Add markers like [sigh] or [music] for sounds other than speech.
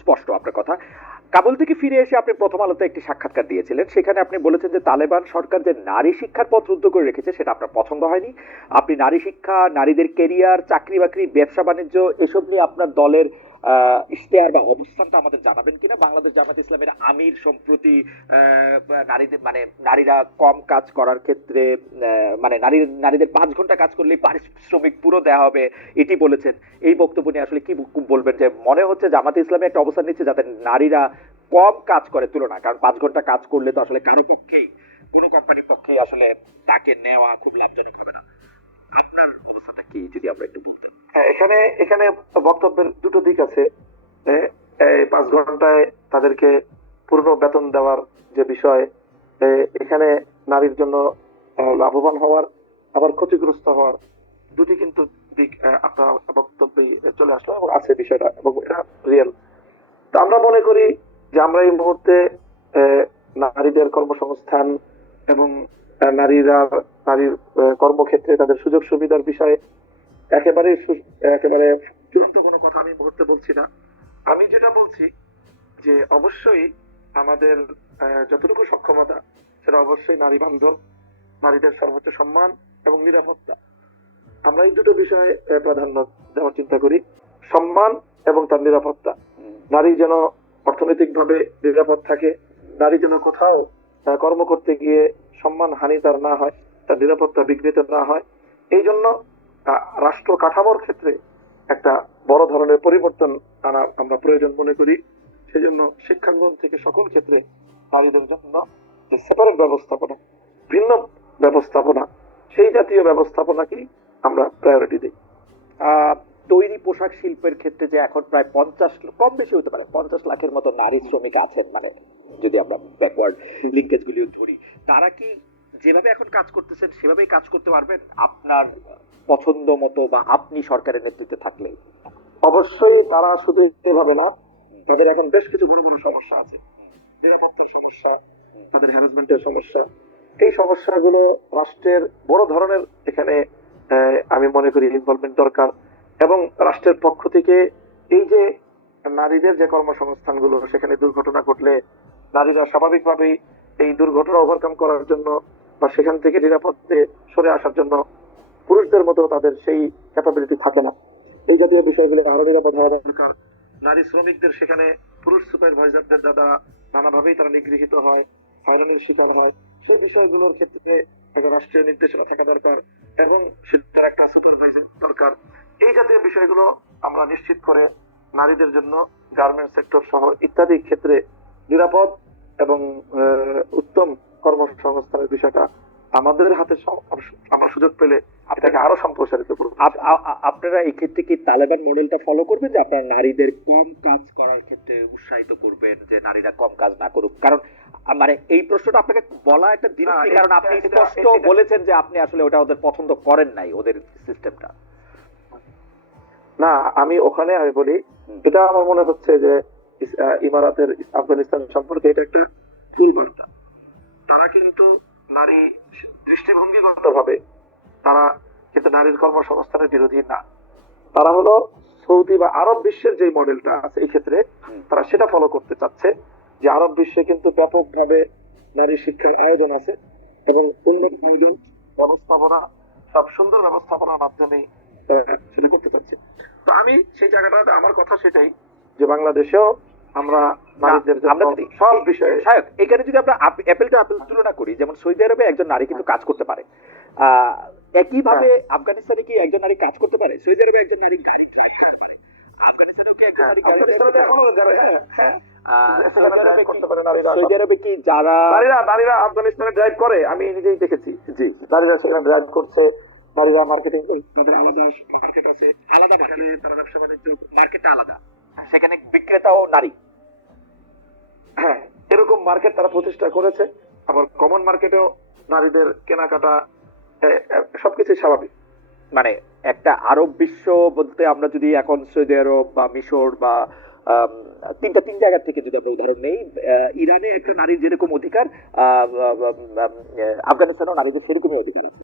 স্পষ্ট আপনার কথা। কাবুল থেকে ফিরে এসে আপনি প্রথম আলোতে একটি সাক্ষাৎকার দিয়েছিলেন। সেখানে আপনি বলেছেন যে তালেবান সরকার যে নারী শিক্ষার পথ রুদ্ধ করে রেখেছে, সেটা আপনার পছন্দ হয়নি। আপনি নারী শিক্ষা, নারীদের কেরিয়ার চাকরি বাকরি ব্যবসা বাণিজ্য এসব নিয়ে আপনার দলের ইশতেহার বা অবস্থানটা আমাদের জানাবেন কিনা? বাংলাদেশ জামাত ইসলামের আমির সম্প্রতি নারীদের মানে নারীরা কম কাজ করার ক্ষেত্রে মানে নারী, নারীদের পাঁচ ঘণ্টা কাজ করলে পারিশ্রমিক পুরো দেওয়া হবে, এটি বলেছেন। এই বক্তব্য নিয়ে আসলে কি বলবেন যে, মনে হচ্ছে জামাতে ইসলামী একটা অবস্থান নিচ্ছে যাতে নারীরা কম কাজ করে তুলনা কারণ পাঁচ ঘণ্টা কাজ করলে তো আসলে কারও পক্ষেই, কোনো কোম্পানির পক্ষেই আসলে তাকে নেওয়া খুব লাভজনক হবে না। আপনার অবস্থাটা কি? যদি আমরা একটু বলতাম এখানে এখানে বক্তব্যের দুটো দিক আছে। পাঁচ ঘন্টায় তাদেরকে পূর্ণ বেতন দেওয়ার যে বিষয় এখানে নারীর জন্য লাভবান হওয়ার, আবার ক্ষতিগ্রস্ত হওয়ার দুটি কিন্তু দিক আপনার বক্তব্যে চলে আসলো এবং আছে বিষয়টা এবং এটা রিয়েল তো আমরা মনে করি যে আমরা এই মুহূর্তে নারীদের কর্মসংস্থান এবং নারীরা, নারীর কর্মক্ষেত্রে তাদের সুযোগ সুবিধার বিষয়ে একেবারে একেবারে চূড়ান্ত কোনো কথা আমি মুহূর্তে বলছি না। আমি যেটা বলছি যে অবশ্যই আমাদের যতটুকু সক্ষমতা সেটা অবশ্যই নারী বান্ধব নারীদের সর্বোচ্চ সম্মান এবং নিরাপত্তা। আমরা এই দুটো বিষয়ে প্রাধান্য দেওয়ার চিন্তা করি। সম্মান এবং তার নিরাপত্তা। নারী যেন অর্থনৈতিকভাবে নিরাপদ থাকে নারী যেন কোথাও কর্ম করতে গিয়ে সম্মান হানি তার না হয় তার নিরাপত্তা বিঘ্নিত না হয় এই জন্য রাষ্ট্র কাঠামোর ক্ষেত্রে একটা বড় ধরনের পরিবর্তন আনা আমরা প্রয়োজন মনে করি। সেই জন্য শিক্ষাঙ্গন থেকে সকল ক্ষেত্রে নারীদের জন্য যে সেপারেট ব্যবস্থাপনা ভিন্ন ব্যবস্থাপনা সেই জাতীয় ব্যবস্থাপনাকেই আমরা প্রায়োরিটি দিই। তৈরি পোশাক শিল্পের ক্ষেত্রে যে এখন প্রায় পঞ্চাশ কম বেশি হতে পারে পঞ্চাশ লাখের মতো নারী শ্রমিক আছেন মানে যদি আমরা ব্যাকওয়ার্ড লিঙ্কেজ গুলিও ধরি তারা কি যেভাবে এখন কাজ করতেছেন সেভাবেই কাজ করতে পারবেন আপনার পছন্দ মতো বা আপনি সরকারের নেতৃত্বে থাকলে। অবশ্যই তারা শুধু এভাবে না তাদের এখন বেশ কিছু বড় বড় সমস্যা আছে। নিরাপত্তার সমস্যা তাদের হ্যারাসমেন্টের সমস্যা। এই সমস্যাগুলো রাষ্ট্রের বড় ধরনের এখানে আমি মনে করি ইনভলভমেন্ট দরকার এবং রাষ্ট্রের পক্ষ থেকে এই যে নারীদের যে কর্মসংস্থানগুলো সেখানে দুর্ঘটনা ঘটলে নারীরা স্বাভাবিকভাবেই এই দুর্ঘটনা ওভারকাম করার জন্য বা সেখান থেকে নিরাপদে সরে আসার জন্য পুরুষদের মতো তাদের সেই ক্যাপাবিলিটি থাকে না। এই জাতীয় বিষয়গুলো আরও নিরাপদ হওয়া দরকার। নারী শ্রমিকদের সেখানে পুরুষ সুপারভাইজারদের দ্বারা নানাভাবেই তারা নিগৃহীত হয়, হয়রানির শিকার হয়। সেই বিষয়গুলোর ক্ষেত্রে একটা রাষ্ট্রীয় নির্দেশনা থাকা দরকার এবং তার একটা সুপারভাইজার দরকার। এই জাতীয় বিষয়গুলো আমরা নিশ্চিত করে নারীদের জন্য গার্মেন্ট সেক্টর সহ ইত্যাদি ক্ষেত্রে নিরাপদ এবং উত্তম কর্মসংস্থানের বিষয়টা আমাদের হাতে আমরা সুযোগ পেলে এটাকে আরও সম্প্রসারিত করব। আপনারা এই ক্ষেত্রে কি তালেবান মডেলটা ফলো করবেন যে আপনারা নারীদের কম কাজ করার ক্ষেত্রে উৎসাহিত করবেন যে নারীরা কম কাজ না করুক? কারণ মানে এই প্রশ্নটা আপনাকে বলা একটা বিরক্তি কারণ আপনি স্পষ্ট বলেছেন যে আপনি আসলে ওটা ওদের পছন্দ করেন নাই ওদের সিস্টেমটা না আমি ওখানে আমি বলি। এটা আমার মনে হচ্ছে যে ইমারাতের আফগানিস্তান সম্পর্কে এটা একটা ভুল বার্তা তারা কিন্তু নারী দৃষ্টিভঙ্গিগত ভাবে তারা কিন্তু নারীর কর্মসংস্থানের বিরোধী না। তারা হলো সৌদি বা আরব বিশ্বের যে মডেলটা আছে এই ক্ষেত্রে তারা সেটা ফলো করতে চাচ্ছে যে আরব বিশ্বে কিন্তু ব্যাপকভাবে নারী শিক্ষার আয়োজন আছে এবং উন্নত আয়োজন ব্যবস্থাপনা সব সুন্দর ব্যবস্থাপনার মাধ্যমে তারা সেটা করতে চাচ্ছে। তো আমি সেই জায়গাটাতে আমার কথা সেটাই যে বাংলাদেশেও আমরা আমরা যদি সব বিষয়ে সায়ক এখানে যদি আমরা অ্যাপেল টু অ্যাপেল তুলনা করি যেমন সৌদি আরবে একজন নারী কিন্তু কাজ করতে পারে। একইভাবে আফগানিস্তানে কি একজন নারী কাজ করতে পারে? সৌদি আরবে একজন নারী গাড়ি আফগানিস্তানেও কি একজন নারী হ্যাঁ হ্যাঁ। সৌদি আরবে কি যারা নারীরা নারীরা আফগানিস্তানে ড্রাইভ করে আমি নিজেই দেখেছি। জি। নারীরা সেখানে ড্রাইভ করছে নারীরা মার্কেটিং তাদের আলাদা মার্কেট আছে। আলাদা তারা ব্যবসা বাণিজ্য মার্কেটটা আলাদা। সেখানে বিক্রেতাও নারী। হ্যাঁ [clears throat] এরকম মার্কেট তারা প্রতিষ্ঠা করেছে আবার কমন মার্কেটেও নারীদের কেনাকাটা এ, স্বাভাবিক। মানে একটা আরব বিশ্ব বলতে আমরা যদি এখন সৌদি আরব বা মিশর বা তিনটা তিন জায়গা থেকে যদি আমরা উদাহরণ নেই ইরানে একটা নারীর যেরকম অধিকার আফগানিস্তানেও নারীদের সেরকমই অধিকার